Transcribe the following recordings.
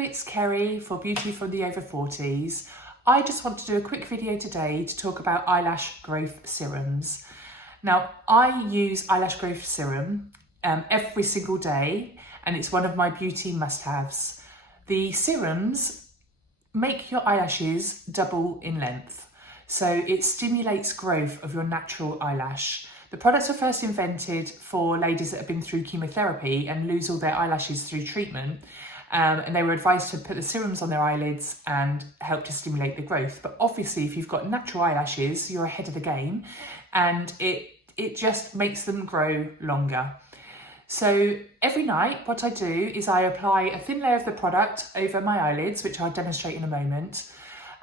It's Kerry for Beauty from the Over 40s. I just want to do a quick video today to talk about eyelash growth serums. Now, I use eyelash growth serum every single day, and it's one of my beauty must-haves. The serums make your eyelashes double in length, so it stimulates growth of your natural eyelash. The products were first invented for ladies that have been through chemotherapy and lose all their eyelashes through treatment. And they were advised to put the serums on their eyelids and help to stimulate the growth. But obviously, if you've got natural eyelashes, you're ahead of the game, and it just makes them grow longer. So every night, what I do is I apply a thin layer of the product over my eyelids, which I'll demonstrate in a moment,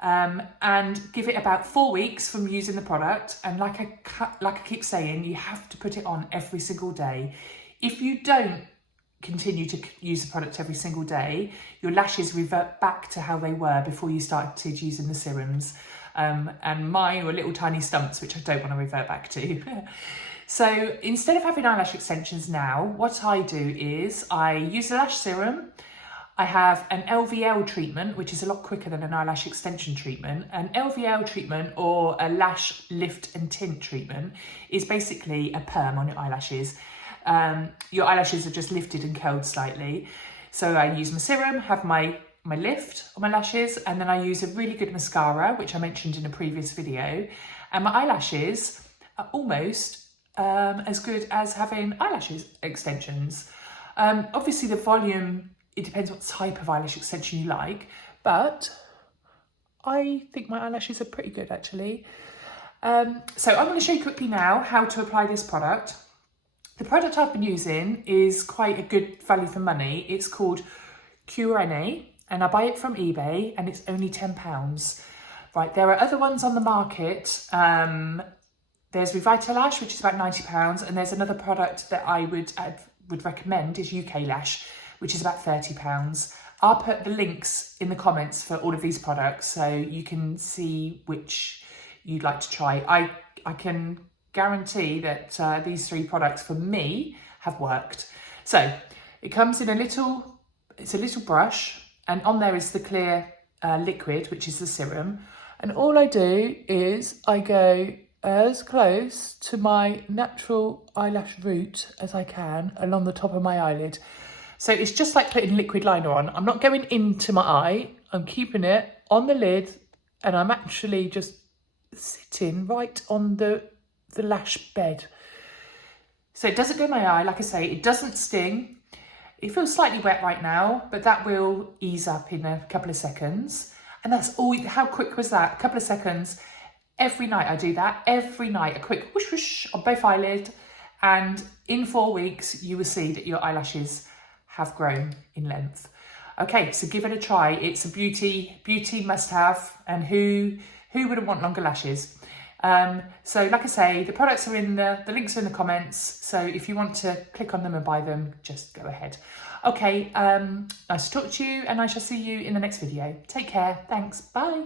and give it about 4 weeks from using the product. And like I keep saying, you have to put it on every single day. If you don't continue to use the product every single day, your lashes revert back to how they were before you started using the serums, and mine were little tiny stumps, which I don't want to revert back to. So instead of having eyelash extensions now, what I do is I use the lash serum. I have an LVL treatment, which is a lot quicker than an eyelash extension treatment. An LVL treatment, or a lash lift and tint treatment, is basically a perm on your eyelashes. Your eyelashes are just lifted and curled slightly. So I use my serum, have my lift on my lashes, and then I use a really good mascara, which I mentioned in a previous video. And my eyelashes are almost as good as having eyelashes extensions. Obviously the volume, it depends what type of eyelash extension you like, but I think my eyelashes are pretty good actually. So I'm going to show you quickly now how to apply this product. The product I've been using is quite a good value for money. It's called Kerry, and I buy it from eBay, and it's only £10. Right, there are other ones on the market. There's Eyelash, which is about £90, and there's another product that I would recommend is Eyelash, which is about £30. I'll put the links in the comments for all of these products so you can see which you'd like to try. I can guarantee that these three products for me have worked. So it comes in it's a little brush, and on there is the clear liquid, which is the serum. And all I do is I go as close to my natural eyelash root as I can along the top of my eyelid. So it's just like putting liquid liner on. I'm not going into my eye, I'm keeping it on the lid, and I'm actually just sitting right on the lash bed. So it doesn't go in my eye, like I say, it doesn't sting. It feels slightly wet right now, but that will ease up in a couple of seconds. And that's all. How quick was that? A couple of seconds. Every night I do that. Every night, a quick whoosh whoosh on both eyelids, and in 4 weeks you will see that your eyelashes have grown in length. Okay, so give it a try. It's a beauty must-have, and who wouldn't want longer lashes? So like I say, the products are the links are in the comments. So if you want to click on them and buy them, just go ahead. Okay, nice to talk to you, and I shall see you in the next video. Take care. Thanks. Bye.